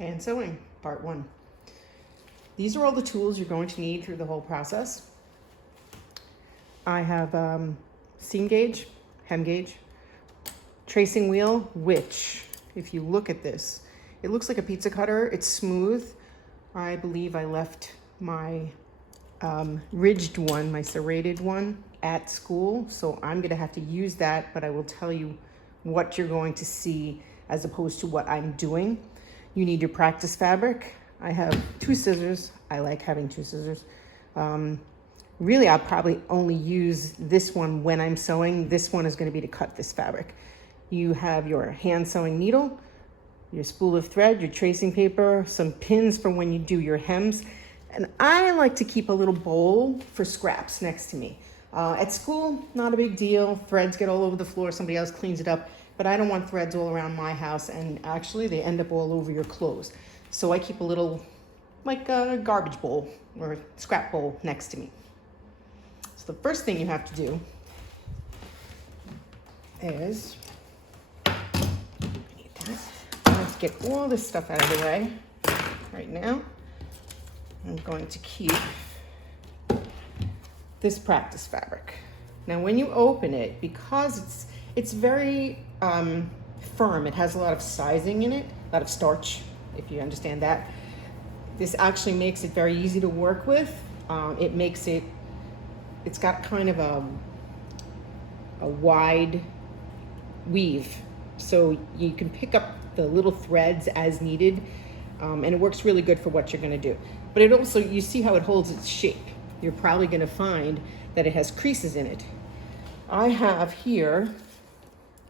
Hand sewing, part 1. These are all the tools you're going to need through the whole process. I have seam gauge, hem gauge, tracing wheel, which, if you look at this, it looks like a pizza cutter. It's smooth. I believe I left my ridged one, my serrated one, at school, so I'm gonna have to use that, but I will tell you what you're going to see as opposed to what I'm doing. You need your practice fabric. I have 2 scissors. I like having 2 scissors. Really, I'll probably only use this one when I'm sewing. This one is going to be to cut this fabric. You have your hand sewing needle, your spool of thread, your tracing paper, some pins for when you do your hems. And I like to keep a little bowl for scraps next to me. At school, not a big deal. Threads get all over the floor, somebody else cleans it up. But I don't want threads all around my house, and actually they end up all over your clothes. So I keep a little, like a garbage bowl or scrap bowl next to me. So the first thing you have to do is, let's get all this stuff out of the way right now. I'm going to keep this practice fabric. Now when you open it, because it's very firm, it has a lot of sizing in it, a lot of starch, if you understand that. This actually makes it very easy to work with. It's got kind of a wide weave, so you can pick up the little threads as needed, and it works really good for what you're going to do. But it also, you see how it holds its shape. You're probably going to find that it has creases in it. I have here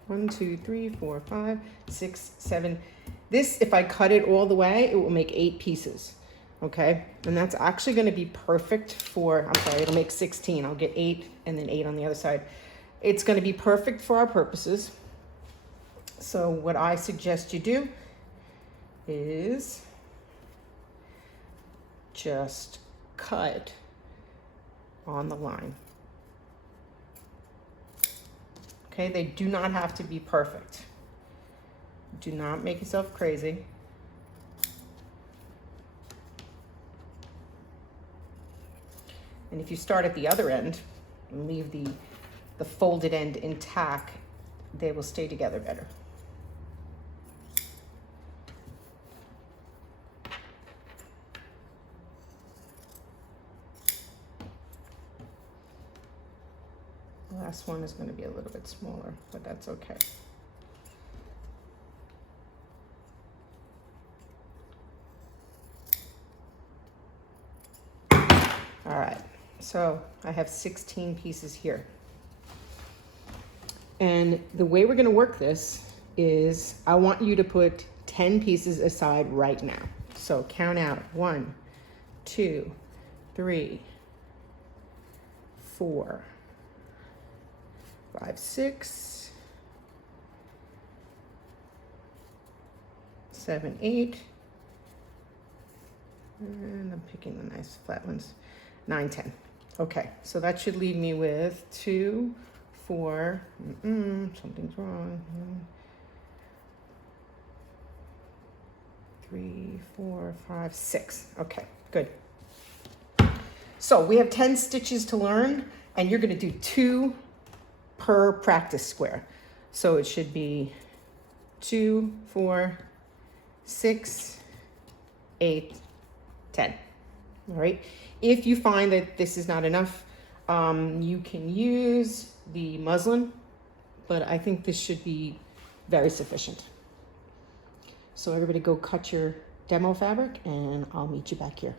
1, 2, 3, 4, 5, 6, 7. This, if I cut it all the way, it will make 8 pieces. Okay, and that's actually going to be perfect for, I'm sorry, it'll make 16. I'll get 8 and then 8 on the other side. It's going to be perfect for our purposes. So what I suggest you do is just cut on the line. Okay, they do not have to be perfect. Do not make yourself crazy. And if you start at the other end and leave the folded end intact, they will stay together better. The last one is going to be a little bit smaller, but that's okay. All right, so I have 16 pieces here. And the way we're gonna work this is I want you to put 10 pieces aside right now. So count out 1, 2, 3, 4, 5, 6, 7, 8. And I'm picking the nice flat ones. 9, 10. Okay, so that should leave me with 2, 4, something's wrong. 3, 4, 5, 6. Okay, good. So we have 10 stitches to learn, and you're going to do 2 per practice square. So it should be 2, 4, 6, 8, 10. All right. If you find that this is not enough, you can use the muslin, but I think this should be very sufficient. So everybody go cut your demo fabric, and I'll meet you back here.